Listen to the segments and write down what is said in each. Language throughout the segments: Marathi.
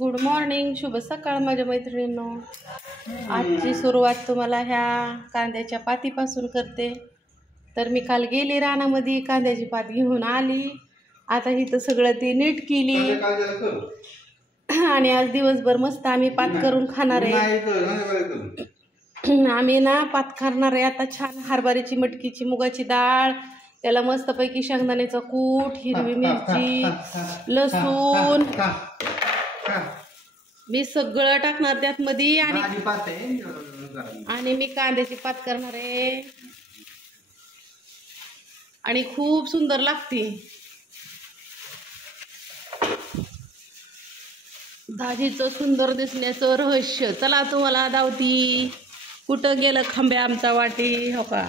गुड मॉर्निंग, शुभ सकाळ माझ्या मैत्रिणींनो. आजची सुरुवात तुम्हाला ह्या कांद्याच्या पातीपासून करते. तर मी काल गेली रानामध्ये, कांद्याची पात घेऊन आली. आता इथं सगळं ती नीट केली आणि आज दिवसभर मस्त आम्ही पात करून खाणार आहे. आम्ही ना पात खाणार आहे आता. छान हरभऱ्याची, मटकीची, मुगाची डाळ, त्याला मस्तपैकी शेंगदाण्याचा कूट, हिरवी मिरची, लसूण मी सगळं टाकणार त्यात मध्ये आणि मी कांद्याची पात करणार आहे आणि खूप सुंदर लागते. भाजीचं सुंदर दिसण्याचं रहस्य चला तुम्हाला दावती. कुठं गेलं खांब्या आमचा वाटी, हो का.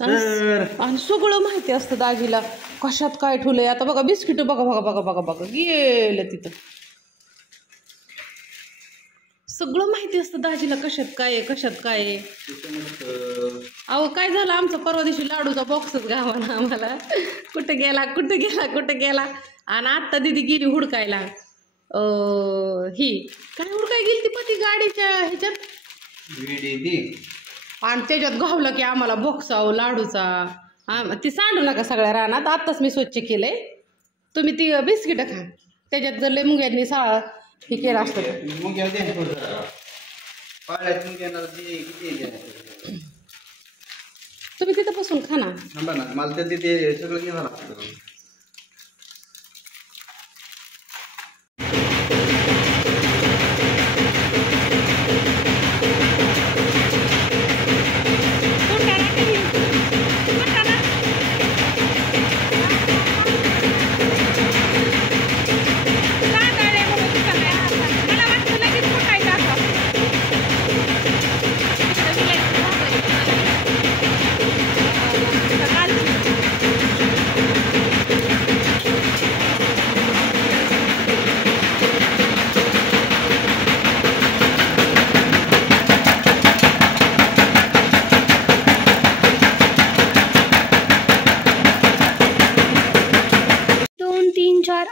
आणि सगळं माहिती असतं दाजीला कशात काय ठेवलंय. आता बघा बिस्किट, बघा बघा बघा बघा बघा गेलं तिथं. सगळं माहिती असतं दाजीला कशात काय आहे, कशात काय आहे. अहो काय झालं, आमचा परवा दिवशी लाडूचा बॉक्सच गावाना आम्हाला. कुठं गेला कुठं गेला कुठं गेला. आणि आत्ता दिदी गेली हुडकायला. ही काय हुडकाय गेली ती पती गाडीच्या ह्याच्यात, आणि त्याच्यात घावलं की आम्हाला बॉक्स लाडूचा. ती सांडू नका सगळ्या रानात. आत्ताच मी स्वच्छ केलंय. तुम्ही ती बिस्किट खा, त्याच्यात जर लय मुंग्यांनी हे केलं असतं. तुम्ही तिथं बसून खा ना. मला तर तिथे सगळं घ्यावं लागतं.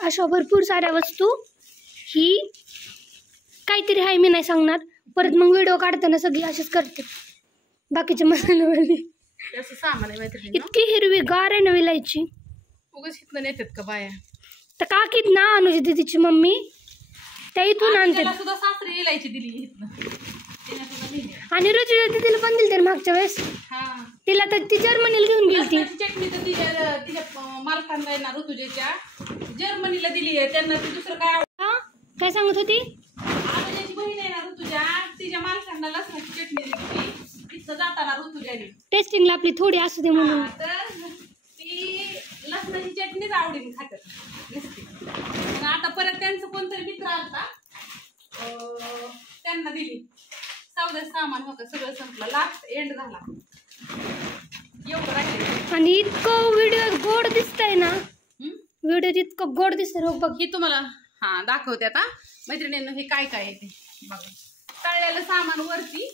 अशा भरपूर साऱ्या वस्तू. ही काहीतरी आहे, मी नाही सांगणार. परत मग व्हिडिओ काढताना सगळी अशीच करते. बाकीचे मसालेवाली सामान आहे इतकी हिरवी गार आहे ना विलायची. उगाच इथनं नेतात का बाया. तर काकीत ना अनुजी दीदीची मम्मी त्या इथून आणते. सुद्धा सासरी इलायची दिली आणि रुचिरा दीदीला पण दिली तर मागच्या वेळेस. तिला तर ती जर्मनीला घेऊन गेली. चटणी तर तिच्या मालकांना येणार ऋतुजेच्या जर्मनीला दिली आहे. त्यांना ती दुसरं काय सांगत होती. अनुजाची बहीण आहे ना ऋतुजा, तिच्या मालकांना लसणाची चटणी दिली तिथं जाताना ऋतुजाने. टेस्टिंगला आपली थोडी असू दे म्हणून. तर ती लसणाची चटणीच आवडीने खातात नसते. आता परत त्यांचं कोणतरी मित्र आलता, त्यांना दिली. सौदा सामान होतं सगळं संपलं. लास्ट एंड झाला एवढं राहिले. आणि इतकं व्हिडिओ गोड दिसतंय ना, व्हिडिओ इतकं गोड दिसतंय. हो बघ, ही तुम्हाला दाखवते आता मैत्रिणींना. हे काय काय आहे ते बघा. तळलेलं सामान वरती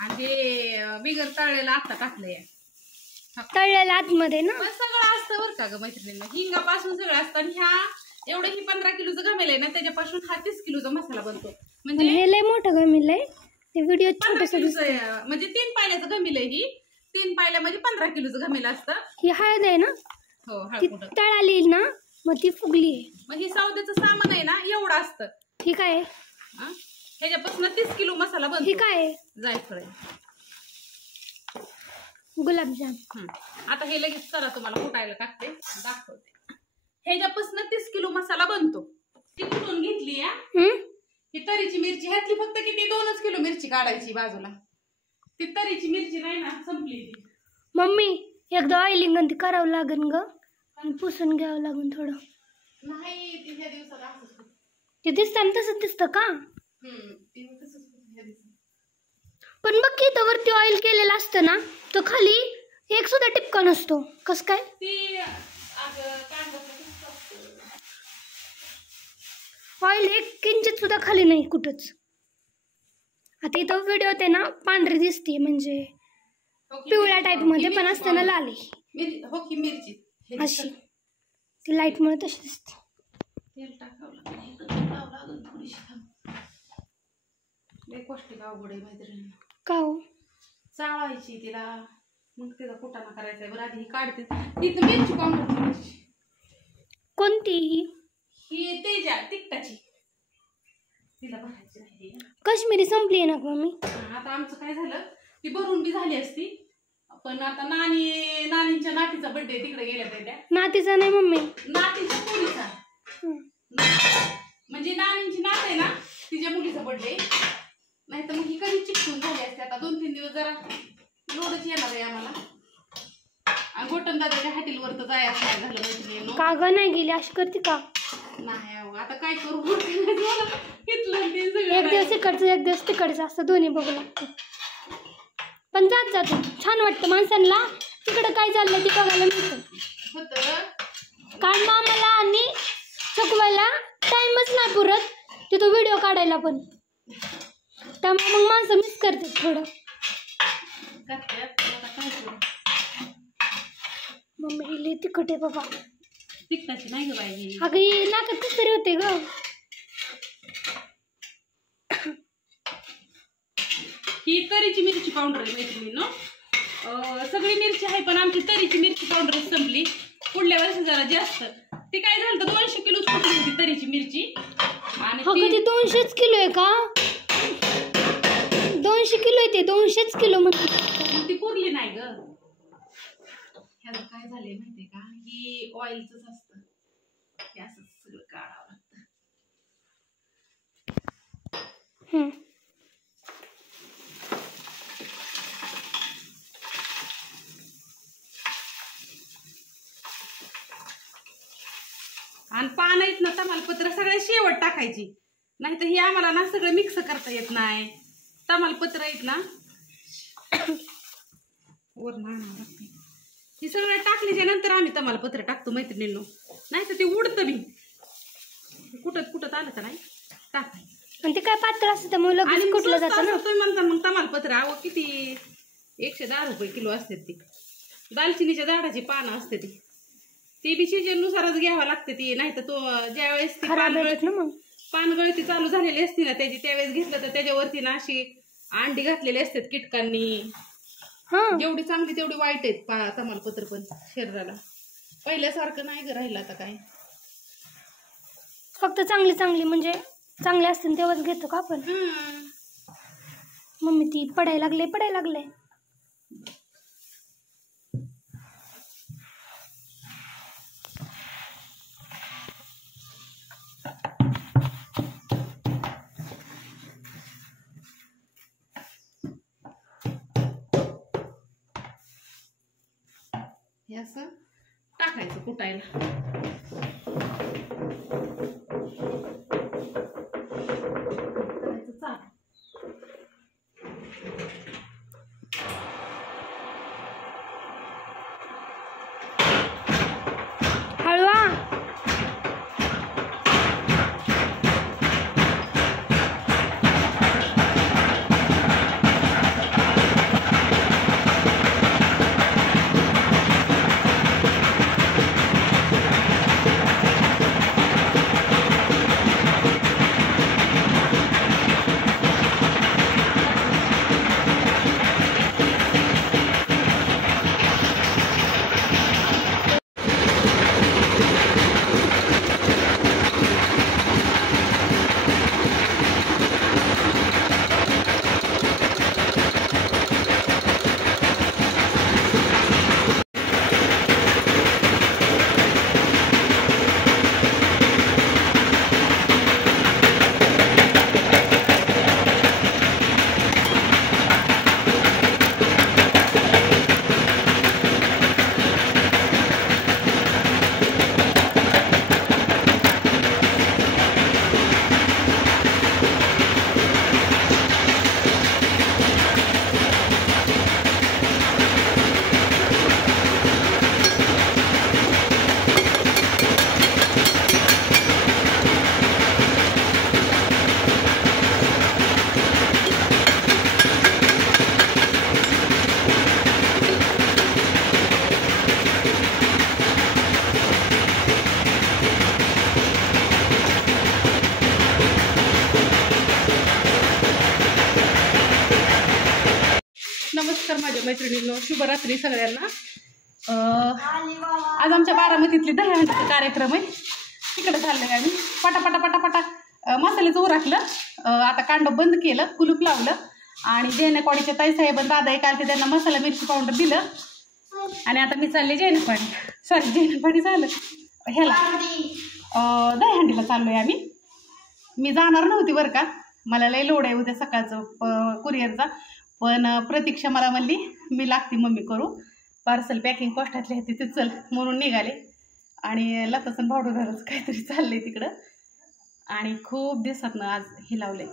आणि हे बिगर तळलेलं आता टाकलंय. तळलेलं आतमध्ये ना सगळं असतं बरं का ग मैत्रिणींना. हिंगापासून सगळं असतं. आणि ह्या एवढं ही 15 किलोचं गमेल आहे ना, त्याच्यापासून हा 30 किलोचा मसाला बनतो. म्हणजे हे लय मोठं गमेल आहे. ते व्हिडिओ म्हणजे 3 पायल्याचं गमेल आहे. ही 3 पायल्या म्हणजे 15 किलोचं गमेल असतं. ही हळद आहे ना, हो ती तळाली ना मग ती फुगली आहे. मग ही सौद्याचं सामान आहे ना एवढं असतं. ठीक आहे. ह्याच्यापासून 30 किलो मसाला बनतो. ठीक आहे. जायफळ गुलाबजाम. आता हे लगेच करा, तुम्हाला फुटायला टाकते दाखवते. ह्याच्यापासून 30 किलो मसाला बनतो. ती कुठून घेतली या ही तरीची मिरची. ह्यातली फक्त किती 2च किलो मिरची काढायची बाजूला. ती तरीची मिरची नाही ना, संपली ती. मम्मी एकदा ऑइलिंग ती करावं लागेल ग, आणि पुसून घ्यावं लागेल थोडं. नाही ती ह्या दिवसात असंच ते दिसतं तसंच दिसतं का. पण बघ की वरती ऑइल केलेलं असतं ना, तो खाली एक सुद्धा टिपका नसतो. कस काय ऑइल 1 किंचित सुद्धा खाली नाही कुठंच. आता इथं व्हिडिओ ते ना पांढरी दिसते, म्हणजे पिवळ्या टाईप मध्ये पण असते ना लाली हो की मिरची अशी. ती लाईटमुळे तशी दिसते. तेल टाकावं लागेल इथं टाकावं लागेल थोडीशी थांब. लय पौष्टिक अवघड आहे मैत्रिणी. का हो? चाळायची तिला मग तिला कुटाणा करायचा. बरं आधी ही काढते. तिथं मिरची पावडर करायची. कोणती ही तेजा तिखटाची तिला भरायची राहिली. काश्मीरी संपली आहे ना मम्मी? आता आमचं काय झालं ती भरून बी झाली असती पण आता नानींच्या नातीचा बर्थडे तिकडे गेल्या त्या नातीचा नाही मम्मी, नातीच्या मुलीचा. म्हणजे नानींची नात आहे ना तिच्या मुलीचा बर्थडे. नाही तर मग ही कधी चिकटून झाली असते. आता 2-3 दिवस जरा लोडच येणार आहे आम्हाला. आणि गोटन दादाच्या हॉटेलवर तर जायचं नाही झालं मैत्रिणी. का ग नाही गेली अशी करते का? नाही अहो, आता काय करू इथलं ते एक सगळं दिवस इकडचं एक दिवस तिकडचं असतं, दोन्ही बघू लागतं. पण जात जातो छान वाटतं माणसांना. तिकडं काय चाललं ते बघायला मिळतं. होतं. कारण मामाला आणि चकवायला टाइमच नाही पुरत तिथं व्हिडिओ काढायला पण. त्यामुळे मग माणसं मिस करतात थोडं. मम्मी ही लई तिखट आहे बाबा. तिखटाची नाही ग बाई. अगं ही नाकात कसं तरी होते ग. ही तरीची मिरची पावडर आहे मैत्रिणींनो. सगळी मिरची आहे पण आमची तरीची मिरची पावडर संपली. पुढल्या वर्षी जरा जास्त ती काय झालं तर 200 किलोच कुठली होती तरीची मिरची. आणि ती 200 किलो आहे का? 200 किलो आहे ते, 200 किलो म्हणजे ती पुरली नाही ग. ह्याला काय झालंय माहितीये का, ही ऑइलच असतं. हे असं सगळं काढावं लागतं. आणि पान आहेत ना तमालपत्र सगळे शेवट टाकायची. नाही तर ही आम्हाला ना सगळं मिक्स करता येत नाही. तमालपत्र आहेत ना वर आणावं लागते. ही सगळं टाकल्याच्या नंतर आम्ही तमालपत्र टाकतो मैत्रिणींनो. नाही तर ते उडतं बी. कुठत आलं तर नाही टाकायचं. आणि ते काय पातळ असतं त्यामुळे लगेच कुठलं जातं ना. तुम्ही म्हणता मग तमालपत्र अहो किती 110 रुपये किलो असते ती. दालचिनीच्या झाडाची पानं असते ती बी सीजननुसारच घ्यावं लागते ती. नाही तर तो ज्यावेळेस ती पानगळती चालू झालेली असते ना त्याची त्यावेळेस घेतलं तर त्याच्यावरती ना अशी अंडी घातलेली असतात कीटकांनी. जेवढी चांगली तेवढी वाईट आहेत तमालपत्र पण शरीराला. पहिल्यासारखं नाही ग राहिलं आता काय. फक्त चांगली म्हणजे चांगले असतील तेव्हाच घेतो का आपण. मम्मी ती पडायला लागले. हे असं टाकायचं कुटायला. हळवा मैत्रिणींनो, शुभरात्री सगळ्यांना. आज आमच्या बारामतीतली दहीहंडीचा कार्यक्रम आहे, तिकडे चाललंय आम्ही. पटापटा पटापटा मसाल्याचं उराखलं, आता कांड बंद केलं, कुलूप लावलं आणि जैनकवाडीच्या ताईसाहेब दादा एक आलते, त्यांना मसाला मिरची पावडर दिलं आणि आता मी चालले जैनकवाडी झालं ह्याला दहीहंडीला चाललोय आम्ही. मी जाणार नव्हती बरं का, मला लय लोड आहे उद्या सकाळचं कुरिअरचा, पण प्रतीक्षा मला म्हणली मी लागते मम्मी करू, पार्सल पॅकिंग पोस्टातले तिथे चल म्हणून निघाले. आणि लतासन भावडूदारच काहीतरी चाललंय तिकडं. आणि खूप दिवसातनं आज हे लावले,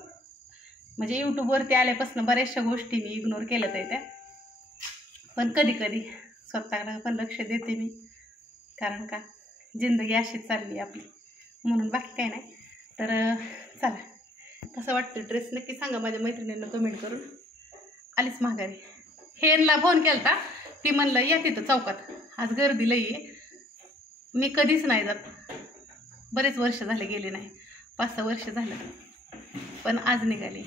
म्हणजे यूट्यूबवरती आल्यापासून बऱ्याचशा गोष्टी मी इग्नोर केल्यात आहे त्या, पण कधी कधी स्वतःला पण लक्ष देते मी, कारण का जिंदगी अशीच चालली आपली, म्हणून बाकी काही नाही. तर चला, कसं वाटतं ड्रेस नक्की सांगा माझ्या मैत्रिणींना कमेंट करून. आलीच माघारी. हेनला फोन केलता, ती म्हणलं या तिथं चौकात, आज गर्दी लई आहे. मी कधीच नाही जात, बरेच वर्ष झाले गेले नाही, 5-6 वर्ष झालं, पण आज निघाली.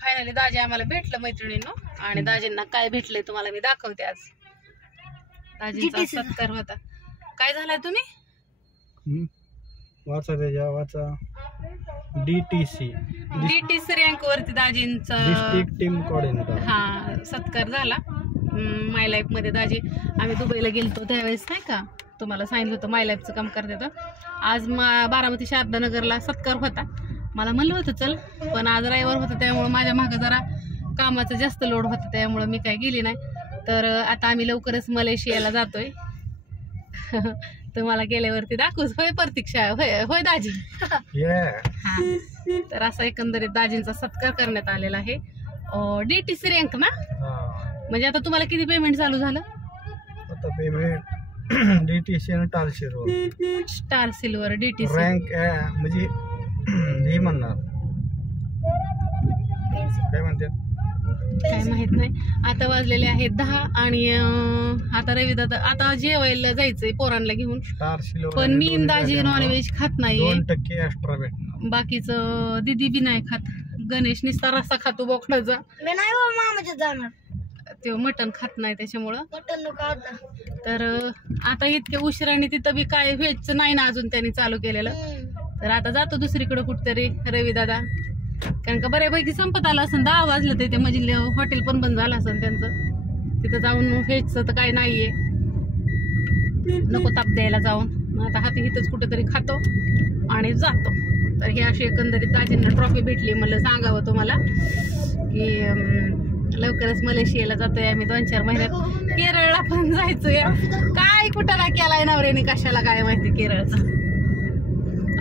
फायनली दाजी आम्हाला भेटलं मैत्रिणींनो, आणि दाजींना काय भेटलंय तुम्हाला मी दाखवते. आज दाजींचा सत्कार होता. काय झालाय तुम्ही? वाचा त्याच्या वाचा DTC DTC रँक वरती दाजींचा डिस्ट्रिक्ट टीम कोऑर्डिनेटर. हा सत्कार झाला माय लाईफ मध्ये. दाजी आम्ही दुबईला गेलतो त्यावेळेस नाही का तुम्हाला सांगितलं होतं माय लाईफचं काम करते तर. आज बारामती शारदानगरला सत्कार होता. मला म्हणलं होतं चल, पण आज रविवार होतं त्यामुळं माझ्या मागं जरा कामाचं जास्त लोड होतं त्यामुळं मी काही गेली नाही. तर आता आम्ही लवकरच मलेशियाला जातोय. तुम्हाला गेल्यावरती दाखवूच. होय प्रतीक्षा, होय होय दाजी. हा तर असा एकंदरीत दाजींचा सत्कार करण्यात आलेला आहे. DTC रँक ना, म्हणजे आता तुम्हाला किती पेमेंट चालू झालं? आता पेमेंट DTC आणि स्टार सिल्वर DTC रँक म्हणजे हे म्हणणार काय म्हणतात काय माहित नाही. आता वाजलेले आहेत 10 आणि आता रविदादा आता जेवायला जायचंय पोरांना घेऊन. स्टार सिल्वर पण मी दाजी नॉनव्हेज खात नाहीये. 2% एक्स्ट्रा भेटणार. बाकीचं दीदी बी नाही खात. गणेश निस्ता रस्सा खातो बोकडाचा. मी नाही बाबा मामाच्या जाणार, ते मटण खात नाही त्याच्यामुळं. मटन नको आता. तर आता इतक्या उशिराने तिथं बी काय व्हेजचं नाही ना अजून त्यांनी चालू केलेलं. तर आता जातो दुसरीकडे कुठतरी रविदादा, कारण का बऱ्यापैकी संपत आलं असं. 10 वाजलं ते म्हणजे हॉटेल पण बंद झालं असं त्यांचं. तिथं जाऊन व्हेजचं तर काय नाहीये, नको ताप द्यायला जाऊन. आता हात इथंच कुठेतरी खातो आणि जातो. तर ही अशी एकंदरीत दाजींना ट्रॉफी भेटली. मला सांगावं तुम्हाला की लवकरच मलेशियाला जातोय आम्ही 2-4 महिन्यात. केरळला पण जायचंय. काय कुठं ना केलाय नवऱ्याने कशाला काय माहिती केरळचा.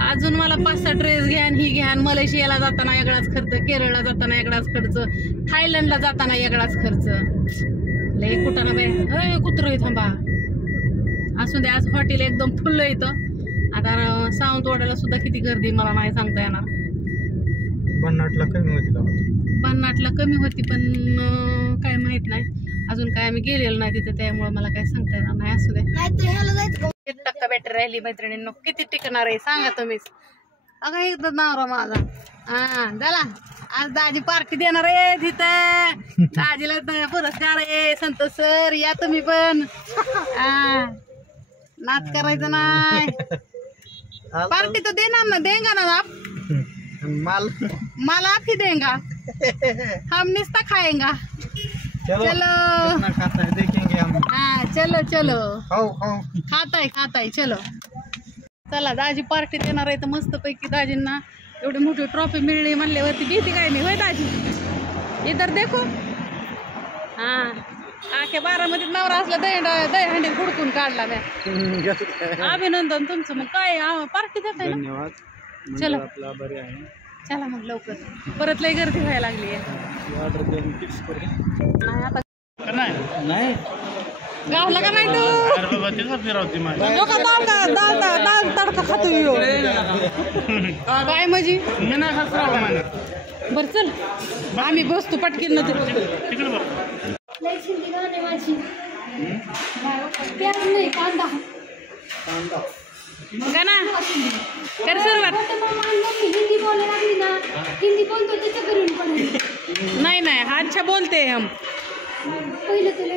अजून मला 5-6 ड्रेस घ्या ही घ्या. मलेशियाला जाताना वेगळाच खर्च, केरळला जाताना वेगळाच खर्च, थायलंडला जाताना वेगळाच खर्च. लय कुठं ना बाय कुत्रं थांबा असू दे. आज हॉटेल एकदम फुल्ल येतं. आता सावंतवाड्याला सुद्धा किती गर्दी मला नाही सांगता येणार. बनाटला कमी होती. बनाटला कमी होती पण काय माहित नाही अजून. काय आम्ही गेलेलो नाही तिथे त्यामुळे मला काय सांगता येणार नाही. असू दे. 1% बॅटरी राहिली मैत्रिणींनो. किती टिकणार आहे सांगा तुम्हीच. अगं एकदा नावरा माझा. हा झाला. आज दाजी पार्टी देणार आहे तिथं. दाजीला पुरस्कार आहे. संतोष सर या तुम्ही पण. हा नाच करायचं नाही. पार्टी तर देणार ना. देंगा ना आप मला आप ही देंगा. हम निस्ता खाएंगा. चलो देखेंगे हम. हाँ चलो चलो. खाओ खाताय चलो. चला दाजी पार्टी देणार आहे तर मस्त पैकी. दाजींना एवढी मोठी ट्रॉफी मिळली म्हणल्यावरती भीती काय नाही. होय दाजी इधर देखो. हा आख्या बारामतीत नवरा असला दहीहंडी हुडकून काढला म्या. अभिनंदन तुमचं. मग काय पार्टी देताय ना. धन्यवाद. चलो आपला बरे आहे. चला मग लवकर. परत लय गर्दी व्हायला लागली आहे. ऑर्डर देऊन फिक्स करू. नाही आता नाही गावला का नाही दाल तडका खातो यो. काय म्हणजे बर चल आम्ही बसतो पटकीन कांदा गाना कर सुरुवात. हिंदी बोलायला लागली ना, हिंदी बोलतो त्याचं करून पडेल. नाही हा अच्छा बोलते हम. पहिलं तुला